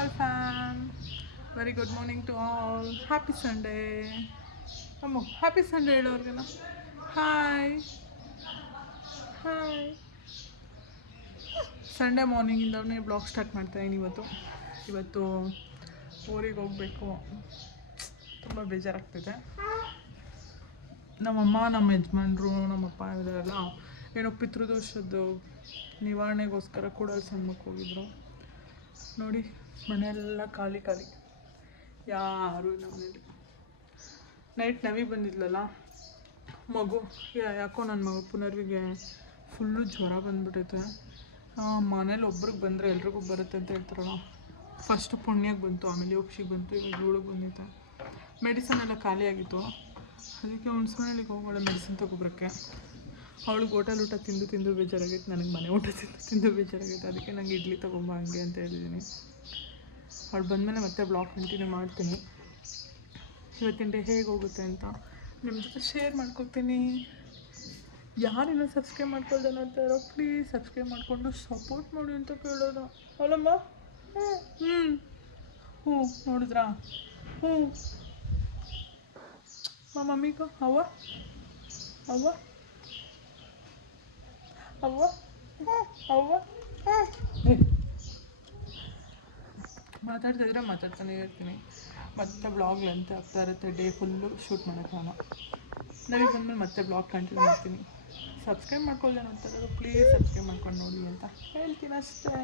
All fan very good morning to all happy Sunday ಅಮ್ಮ happy Sunday ಹೇಳೋರ್ಗೆಲ್ಲ hi hi Sunday ಮಾರ್ನಿಂಗಿಂದವ್ರನ್ನೇ blog start ಮಾಡ್ತಾಯಿದ್ದೀನಿ ಇವತ್ತು. ಇವತ್ತು ಊರಿಗೆ ಹೋಗಬೇಕು. ತುಂಬ ಬೇಜಾರಾಗ್ತಿದೆ. ನಮ್ಮಮ್ಮ, ನಮ್ಮ ಯಜಮಾನ್ರು ನಮ್ಮಪ್ಪ ಇವರೆಲ್ಲ ಏನೋ ಪಿತೃದೋಷದ್ದು ನಿವಾರಣೆಗೋಸ್ಕರ ಕೂಡ ಸಣ್ಣಕ್ಕೆ ಹೋಗಿದ್ರು. ನೋಡಿ. ಮನೆಯೆಲ್ಲ ಖಾಲಿ ಖಾಲಿ. ಯಾರು ಇಲ್ಲ ನೈಟ್ ನವಿ ಬಂದಿದ್ಲಲ್ಲ, ಮಗು ಯಾಕೋ ನನ್ನ ಮಗು ಪುನರ್ವಿಗೆ ಫುಲ್ಲು ಜ್ವರ ಬಂದ್ಬಿಟ್ಟೈತೆ ಮನೇಲಿ ಒಬ್ರಿಗೆ ಬಂದರೆ ಎಲ್ರಿಗೂ ಬರುತ್ತೆ ಅಂತ ಹೇಳ್ತಾರಲ್ಲ. ಫಸ್ಟ್ ಪುಣ್ಯಕ್ಕೆ ಬಂತು, ಆಮೇಲೆ ಯೋಕ್ಷಿಗೆ ಬಂತು, ಇವಾಗ ಇವಳಿಗೆ ಬಂದೈತೆ ಮೆಡಿಸನ್ ಎಲ್ಲ ಖಾಲಿ ಆಗಿತ್ತು ಅದಕ್ಕೆ ಹುಣ್ಸ್ಮನೆಯಲ್ಲಿಗೆ ಹೋಗೋಣ ಮೆಡಿಸಿನ್ ತೊಗೊಬರಕ್ಕೆ. ಅವಳಿಗೆ ಹೋಟೆಲ್ ಊಟ ತಿಂದು ತಿಂದು ಬೇಜಾರಾಗೈತೆ, ನನಗೆ ಮನೆ ಊಟ ತಿಂದು ತಿಂದು ಬೇಜಾರಾಗೈತೆ, ಅದಕ್ಕೆ ನಂಗೆ ಇಡ್ಲಿ ತೊಗೊಂಬ ಹಂಗೆ ಅಂತ ಹೇಳಿದ್ದೀನಿ. ಅವಳು ಬಂದಮೇಲೆ ಮತ್ತೆ ಬ್ಲಾಗ್ ಕಂಟಿನ್ಯೂ ಮಾಡ್ತೀನಿ. ಇವತ್ತಿನ ಡೇ ಹೇಗೆ ಹೋಗುತ್ತೆ ಅಂತ ನಿಮ್ಮ ಜೊತೆ ಶೇರ್ ಮಾಡ್ಕೊತೀನಿ ಯಾರಿನ ಸಬ್ಸ್ಕ್ರೈಬ್ ಮಾಡ್ಕೊಳ್ದೆ ಇರೋ ಪ್ಲೀಸ್ ಸಬ್ಸ್ಕ್ರೈಬ್ ಮಾಡಿಕೊಂಡು ಸಪೋರ್ಟ್ ಮಾಡಿ ಅಂತ ಕೇಳೋದು. ಅವಳಮ್ಮ ಹ್ಞೂ ಹ್ಞೂ ನೋಡಿದ್ರಾ? ಹ್ಞೂ ಮಮ್ಮಿಗೂ ಅವ್ವ? ಅವ್ವ? ಅವ್ವ ಅವ್ವ ಮಾತಾಡ್ತಾ ಇದ್ರೆ ಮಾತಾಡ್ತಾನೆ ಇರ್ತೀನಿ. ಮತ್ತೆ ಬ್ಲಾಗ್ ಲೆಂತ್ ಆಗ್ತಾ ಇರುತ್ತೆ. ಡೇ ಫುಲ್ಲು ಶೂಟ್ ಮಾಡೋಕ್ಕೆ ನಾನು. ನನಗೆ ಬಂದಮೇಲೆ ಮತ್ತೆ ಬ್ಲಾಗ್ ಕಂಟಿನ್ಯೂ ಮಾಡ್ತೀನಿ. ಸಬ್ಸ್ಕ್ರೈಬ್ ಮಾಡ್ಕೊಳ್ಳಿ ನೋಡ್ತಾರೆ ಪ್ಲೀಸ್ ಸಬ್ಸ್ಕ್ರೈಬ್ ಮಾಡ್ಕೊಂಡು ನೋಡಿ ಅಂತ ಹೇಳ್ತೀನಿ ಅಷ್ಟೇ.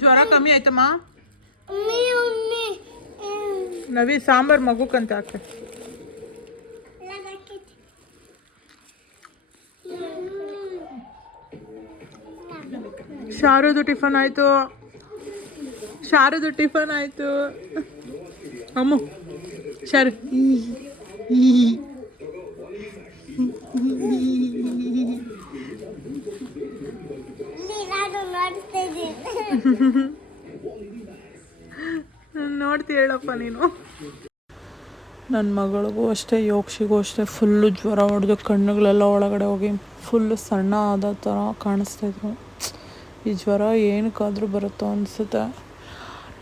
ಜ್ವರ ಕಮ್ಮಿ ಆಯ್ತಮ್ಮ? ನವಿ ಸಾಂಬಾರು ಮಗುಕ್ಕಂತ ಹಾಕೆ ಶಾರುದು ಟಿಫನ್ ಆಯಿತು. ಶಾರುದು ಟಿಫನ್ ಆಯಿತು. ಅಮ್ಮು ಶಾರು ಈ ಹೇಳಪ್ಪ ನೀನು? ನನ್ನ ಮಗಳಿಗೂ ಅಷ್ಟೇ ಯೋಕ್ಷಿಗೂ ಅಷ್ಟೇ ಫುಲ್ಲು ಜ್ವರ ಹೊಡೆದು ಕಣ್ಣುಗಳೆಲ್ಲ ಒಳಗಡೆ ಹೋಗಿ ಫುಲ್ಲು ಸಣ್ಣ ಆದ ಥರ ಕಾಣಿಸ್ತಾಯಿದ್ರು ಈ ಜ್ವರ ಏನಕ್ಕಾದರೂ ಬರುತ್ತೋ ಅನಿಸುತ್ತೆ.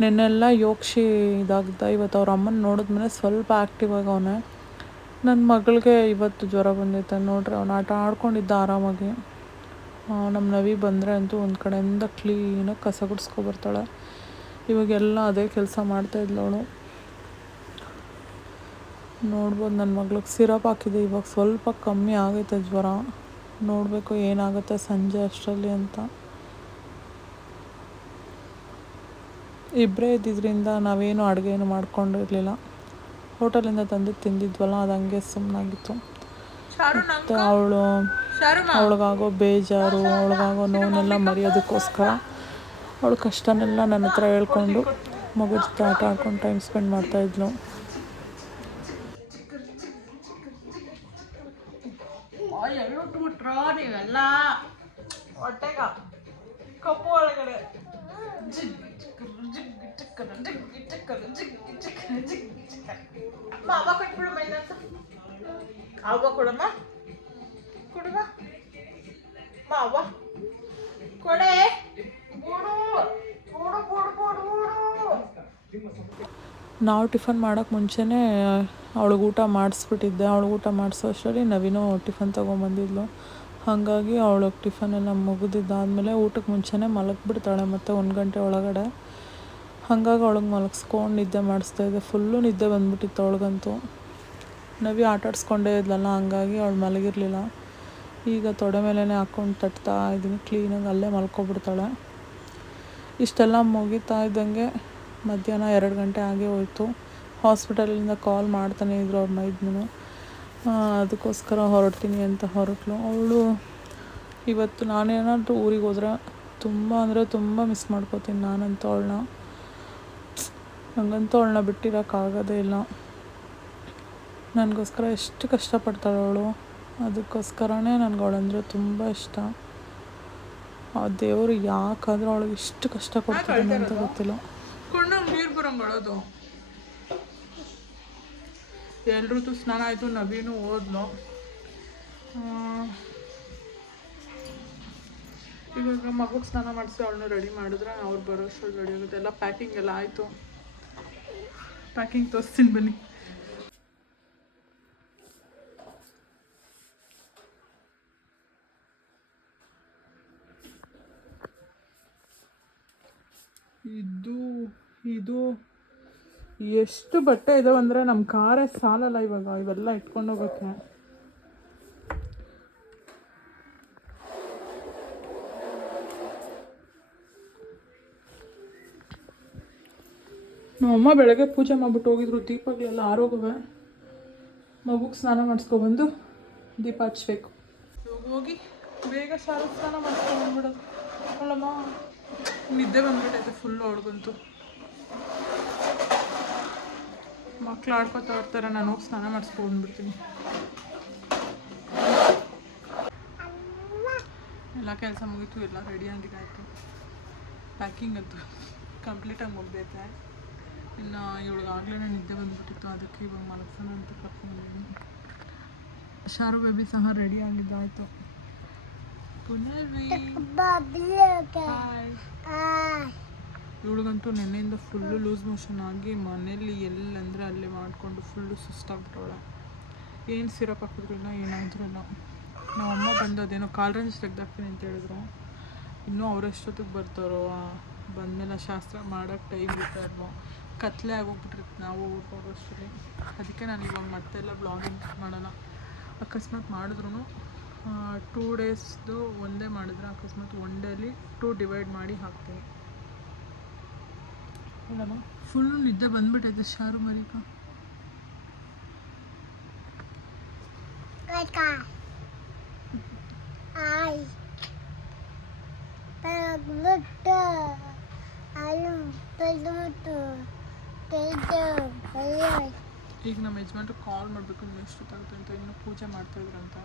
ನೆನ್ನೆಲ್ಲ ಯೋಕ್ಷಿ ಇದಾಗ್ದ ಇವತ್ತು ಅವ್ರ ಅಮ್ಮನ ನೋಡಿದ್ಮೇಲೆ ಸ್ವಲ್ಪ ಆ್ಯಕ್ಟಿವ್ ಆಗವನೆ. ನನ್ನ ಮಗಳಿಗೆ ಇವತ್ತು ಜ್ವರ ಬಂದೈತೆ ನೋಡ್ರಿ, ಅವ್ನು ಆಟ ಆಡ್ಕೊಂಡಿದ್ದ ಆರಾಮಾಗಿ. ನಮ್ಮ ನವಿ ಬಂದರೆ ಅಂತೂ ಒಂದು ಕಡೆಯಿಂದ ಕ್ಲೀನಾಗಿ ಕಸ ಗುಡಿಸ್ಕೊಬರ್ತಾಳೆ ಇವಾಗೆಲ್ಲ ಅದೇ ಕೆಲಸ ಮಾಡ್ತಾಯಿದ್ಲು ಅವಳು. ನೋಡ್ಬೋದು ನನ್ನ ಮಗ್ಳಿಗೆ ಸಿರಪ್ ಹಾಕಿದೆ ಇವಾಗ ಸ್ವಲ್ಪ ಕಮ್ಮಿ ಆಗೈತೆ ಜ್ವರ. ನೋಡಬೇಕು ಏನಾಗುತ್ತೆ ಸಂಜೆ ಅಷ್ಟರಲ್ಲಿ ಅಂತ. ಇಬ್ಬರೇ ಇದ್ದಿದ್ದರಿಂದ ನಾವೇನು ಅಡುಗೆ ಏನು ಮಾಡ್ಕೊಂಡಿರಲಿಲ್ಲ ಹೋಟೆಲಿಂದ ತಂದು ತಿಂದಿದ್ವಲ್ಲ ಅದು ಹಂಗೆ ಸುಮ್ಮನಾಗಿತ್ತು ಮತ್ತು ಅವಳು ಅವಳಿಗಾಗೋ ಬೇಜಾರು ಅವಳಿಗಾಗೋ ನೋವನ್ನೆಲ್ಲ ಮರೆಯೋದಕ್ಕೋಸ್ಕರ. ಅವಳ ಕಷ್ಟನೆಲ್ಲ ನನ್ನ ಹತ್ರ ಹೇಳ್ಕೊಂಡು ಮಗು ಜೊತೆ ಆಟ ಆಡ್ಕೊಂಡು ಟೈಮ್ ಸ್ಪೆಂಡ್ ಮಾಡ್ತಾಯಿದ್ಲು ನೀವೆಲ್ಲ ಕಪ್ಪು ಒಳಗಡೆ ಕೊಡಮ್ಮ ಮಾವ ಕೊಡೆ ನಾವು ಟಿಫನ್ ಮಾಡೋಕ್ಕೆ ಮುಂಚೆನೇ ಅವಳಿಗೆ ಊಟ ಮಾಡಿಸ್ಬಿಟ್ಟಿದ್ದೆ. ಅವಳಿಗೆ ಊಟ ಮಾಡಿಸೋ ಅಷ್ಟರಲ್ಲಿ ನವೀನು ಟಿಫನ್ ತೊಗೊಂಬಂದಿದ್ಲು. ಹಾಗಾಗಿ ಅವಳಿಗೆ ಟಿಫನ್ ಎಲ್ಲ ಮುಗಿದಿದ್ದಾದಮೇಲೆ ಊಟಕ್ಕೆ ಮುಂಚೆನೇ ಮಲಗಿಬಿಡ್ತಾಳೆ ಮತ್ತು ಒಂದು ಗಂಟೆ ಒಳಗಡೆ. ಹಾಗಾಗಿ ಅವಳಿಗೆ ಮಲಗಿಸ್ಕೊಂಡು ನಿದ್ದೆ ಮಾಡಿಸ್ತಾಯಿದ್ದೆ ಫುಲ್ಲು ನಿದ್ದೆ ಬಂದುಬಿಟ್ಟಿತ್ತು ಅವಳಿಗಂತೂ. ನವಿ ಆಟ ಆಡಿಸ್ಕೊಂಡೇ ಇದ್ಲಲ್ಲ, ಹಂಗಾಗಿ ಅವಳು ಮಲಗಿರಲಿಲ್ಲ. ಈಗ ತೊಡೆ ಮೇಲೇ ಹಾಕ್ಕೊಂಡು ತಟ್ತಾ ಇದ್ದೀನಿ. ಕ್ಲೀನಾಗಿ ಅಲ್ಲೇ ಮಲ್ಕೊಬಿಡ್ತಾಳೆ. ಇಷ್ಟೆಲ್ಲ ಮುಗಿತಾ ಇದ್ದಂಗೆ ಮಧ್ಯಾಹ್ನ ಎರಡು ಗಂಟೆ ಆಗೇ ಹೋಯಿತು. ಹಾಸ್ಪಿಟಲಿಂದ ಕಾಲ್ ಮಾಡ್ತಾನೆ ಇದ್ರು ಅವ್ರ ಮೈದ್ನೂ ಅದಕ್ಕೋಸ್ಕರ ಹೊರಡ್ತೀನಿ ಅಂತ ಹೊರಟ್ಲು. ಅವಳು ಇವತ್ತು ನಾನೇನಾದರೂ ಊರಿಗೆ ಹೋದ್ರೆ ತುಂಬ ಅಂದರೆ ತುಂಬ ಮಿಸ್ ಮಾಡ್ಕೋತೀನಿ ನಾನಂತೂ ಅವಳನ್ನ ನನಗಂತೂ ಅವಳನ್ನ ಬಿಟ್ಟಿರೋಕ್ಕಾಗೋದೇ ಇಲ್ಲ. ನನಗೋಸ್ಕರ ಎಷ್ಟು ಕಷ್ಟಪಡ್ತಾಳೆ ಅವಳು. ಅದಕ್ಕೋಸ್ಕರನೇ ನನಗೆ ಅವಳಂದರೆ ತುಂಬ ಇಷ್ಟ. ಆ ದೇವರು ಯಾಕಾದರೂ ಅವಳಿಗೆ ಇಷ್ಟು ಕಷ್ಟ ಕೊಡ್ತಾನೆ ಅಂತ ಗೊತ್ತಿಲ್ಲ. ಕೊಂಡಂಗೆ ನೀರು ಎಲ್ಲರೂ ಎಲ್ರದ್ದು ಸ್ನಾನ ಆಯಿತು, ನವೀನು ಓದ್ಲು. ಇವಾಗ ಮಗುಗೆ ಸ್ನಾನ ಮಾಡಿಸಿ ಅವಳನ್ನ ರೆಡಿ ಮಾಡಿದ್ರೆ ಅವ್ರು ಬರೋಷ್ಟು ರೆಡಿ ಆಗುತ್ತೆ. ಎಲ್ಲ ಪ್ಯಾಕಿಂಗ್ ಎಲ್ಲ ಆಯಿತು. ಪ್ಯಾಕಿಂಗ್ ತೋರಿಸ್ತೀನಿ ಬನ್ನಿ. ಇದು ಇದು ಎಷ್ಟು ಬಟ್ಟೆ ಇದಾವೆ ಅಂದರೆ ನಮ್ಮ ಕಾರೇ ಸಾಲಲ್ಲ ಇವಾಗ. ಇವೆಲ್ಲ ಇಟ್ಕೊಂಡು ಹೋಗೋಕ್ಕೆ ನಮ್ಮಮ್ಮ ಬೆಳಗ್ಗೆ ಪೂಜೆ ಮಾಡ್ಬಿಟ್ಟು ಹೋಗಿದ್ರು. ದೀಪಗಳೆಲ್ಲ ಆರೋಗವೆ. ಮಗುಗೆ ಸ್ನಾನ ಮಾಡಿಸ್ಕೊಬಂದು ದೀಪ ಹಚ್ಚಬೇಕು ಹೋಗಿ ಬೇಗ ಸಾರು ಸ್ನಾನ ಮಾಡಿಸ್ಕೊಂಡ್ಬಿಡೋದು ಅಲ್ಲಮ್ಮ, ನಿದ್ದೆ ಬಂದ್ಬಿಟ್ಟೈತೆ ಫುಲ್ ಅವ್ಳಿಗಂತೂ ಮಕ್ಳು ಆಡ್ಕೊತಾ ಇರ್ತಾರೆ ನಾನು ಹೋಗಿ ಸ್ನಾನ ಮಾಡಿಸ್ಕೊಂಡ್ಬಿಡ್ತೀನಿ ಎಲ್ಲ ಕೆಲಸ ಮುಗೀತು, ಎಲ್ಲ ರೆಡಿ ಆಯಿತು ಪ್ಯಾಕಿಂಗ್ ಅಂತೂ ಕಂಪ್ಲೀಟಾಗಿ ಮುಗ್ದೈತೆ. ಇನ್ನು ಇವಳಿಗಾಗಲೇ ನಿದ್ದೆ ಬಂದ್ಬಿಟ್ಟಿತ್ತು, ಅದಕ್ಕೆ ಇವಾಗ ಮಲಗ್ಸೋಣ ಅಂತ ಕರ್ಕೊಂಡಿದ್ದೀನಿ ಶಾರು ಬೇಬಿ ಸಹ ರೆಡಿ ಆಗಿದ್ದಾಯಿತು. ಪುನರ್ವಿ ಇವಳಿಗಂತೂ ನೆನ್ನೆಯಿಂದ ಫುಲ್ಲು ಲೂಸ್ ಮೋಷನ್ ಆಗಿ ಮನೇಲಿ ಎಲ್ಲಂದರೆ ಅಲ್ಲೇ ಮಾಡಿಕೊಂಡು ಫುಲ್ಲು ಸುಸ್ತಾಗ್ಬಿಟ್ಟವಳೆ ಏನು ಸಿರಪ್ ಹಾಕಿದ್ರು ಇಲ್ಲ ಏನಾದರೂ ಇಲ್ಲ ನಮ್ಮ ಅಮ್ಮ ಬಂದು ಅದೇನೋ ಕಾಲ್ ರೇಂಜ್ ತೆಗ್ದಾಕ್ತೀನಿ ಅಂತ ಹೇಳಿದ್ರು. ಇನ್ನೂ ಅವರೆಷ್ಟೊತ್ತಿಗೆ ಬರ್ತಾರೋ ಬಂದಮೇಲೆ ಶಾಸ್ತ್ರ ಮಾಡೋಕ್ಕೆ ಟೈಮ್ ಇಲ್ವೋ ಕತ್ಲೆ ಆಗೋಗ್ಬಿಟ್ಟಿರುತ್ತೆ ನಾವು ಹೋಗೋಷ್ಟರಲ್ಲಿ. ಅದಕ್ಕೆ ನಾನು ಇವಾಗ ಮತ್ತೆಲ್ಲ ಬ್ಲಾಗಿಂಗ್ ಮಾಡೋಣ. ಅಕಸ್ಮಾತ್ ಮಾಡಿದ್ರು ಟೂ ಡೇಸ್ದು ಒಂದೇ ಮಾಡಿದ್ರೆ ಅಕಸ್ಮಾತ್ ಒನ್ ಡೇಲಿ ಟೂ ಡಿವೈಡ್ ಮಾಡಿ ಹಾಕ್ತೀನಿ. ಫುಲ್ಲು ನಿದ್ದೆ ಬಂದ್ಬಿಟ್ಟೈತೆ ಶಾರು ಮರಿಕ. ಈಗ ನಮ್ಮ ಯಜಮಾನ್ರು ಕಾಲ್ ಮಾಡಬೇಕು ಇನ್ನು ಎಷ್ಟೊತ್ತಾಗುತ್ತೆ ಅಂತ ಇನ್ನೂ ಪೂಜೆ ಮಾಡ್ತಾಯಿದ್ರಂತ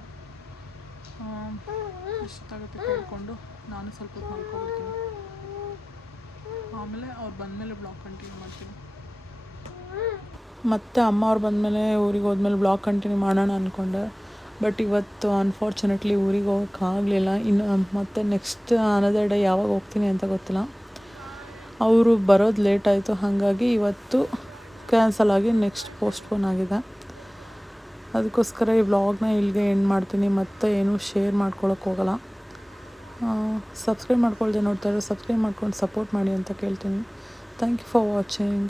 ಎಷ್ಟೊತ್ತಾಗುತ್ತೆ ಕೇಳಿಕೊಂಡು ನಾನು ಸ್ವಲ್ಪ ಹೊತ್ತು ಮಲ್ಕೊಬಿಡ್ತೀನಿ. ಆಮೇಲೆ ಅವ್ರು ಬಂದಮೇಲೆ ಬ್ಲಾಗ್ ಕಂಟಿನ್ಯೂ ಮಾಡ್ತೀನಿ. ಮತ್ತೆ ಅಮ್ಮ ಅವ್ರು ಬಂದಮೇಲೆ ಊರಿಗೆ ಹೋದ್ಮೇಲೆ ಬ್ಲಾಗ್ ಕಂಟಿನ್ಯೂ ಮಾಡೋಣ ಅಂದ್ಕೊಂಡೆ ಬಟ್ ಇವತ್ತು ಅನ್ಫಾರ್ಚುನೇಟ್ಲಿ ಊರಿಗೆ ಹೋಗೋಕ್ಕಾಗಲಿಲ್ಲ ಇನ್ನು ಮತ್ತೆ ನೆಕ್ಸ್ಟ್ ಅನದರ್ ಡೇ ಯಾವಾಗ ಹೋಗ್ತೀನಿ ಅಂತ ಗೊತ್ತಿಲ್ಲ. ಅವರು ಬರೋದು ಲೇಟ್ ಆಯಿತು. ಹಾಗಾಗಿ ಇವತ್ತು ಕ್ಯಾನ್ಸಲ್ ಆಗಿ ನೆಕ್ಸ್ಟ್ ಪೋಸ್ಟ್ಪೋನ್ ಆಗಿದೆ. ಅದಕ್ಕೋಸ್ಕರ ಈ ವ್ಲಾಗ್ನ ಇಲ್ಲಿಗೆ ಎಂಡ್ ಮಾಡ್ತೀನಿ. ಮತ್ತೆ ಏನೂ ಶೇರ್ ಮಾಡ್ಕೊಳಕ್ಕೆ ಹೋಗಲ್ಲ. ಸಬ್ಸ್ಕ್ರೈಬ್ ಮಾಡ್ಕೊಳ್ದೆ ನೋಡ್ತಾರೆ ಸಬ್ಸ್ಕ್ರೈಬ್ ಮಾಡ್ಕೊಂಡು ಸಪೋರ್ಟ್ ಮಾಡಿ ಅಂತ ಕೇಳ್ತೀನಿ. Thank you for watching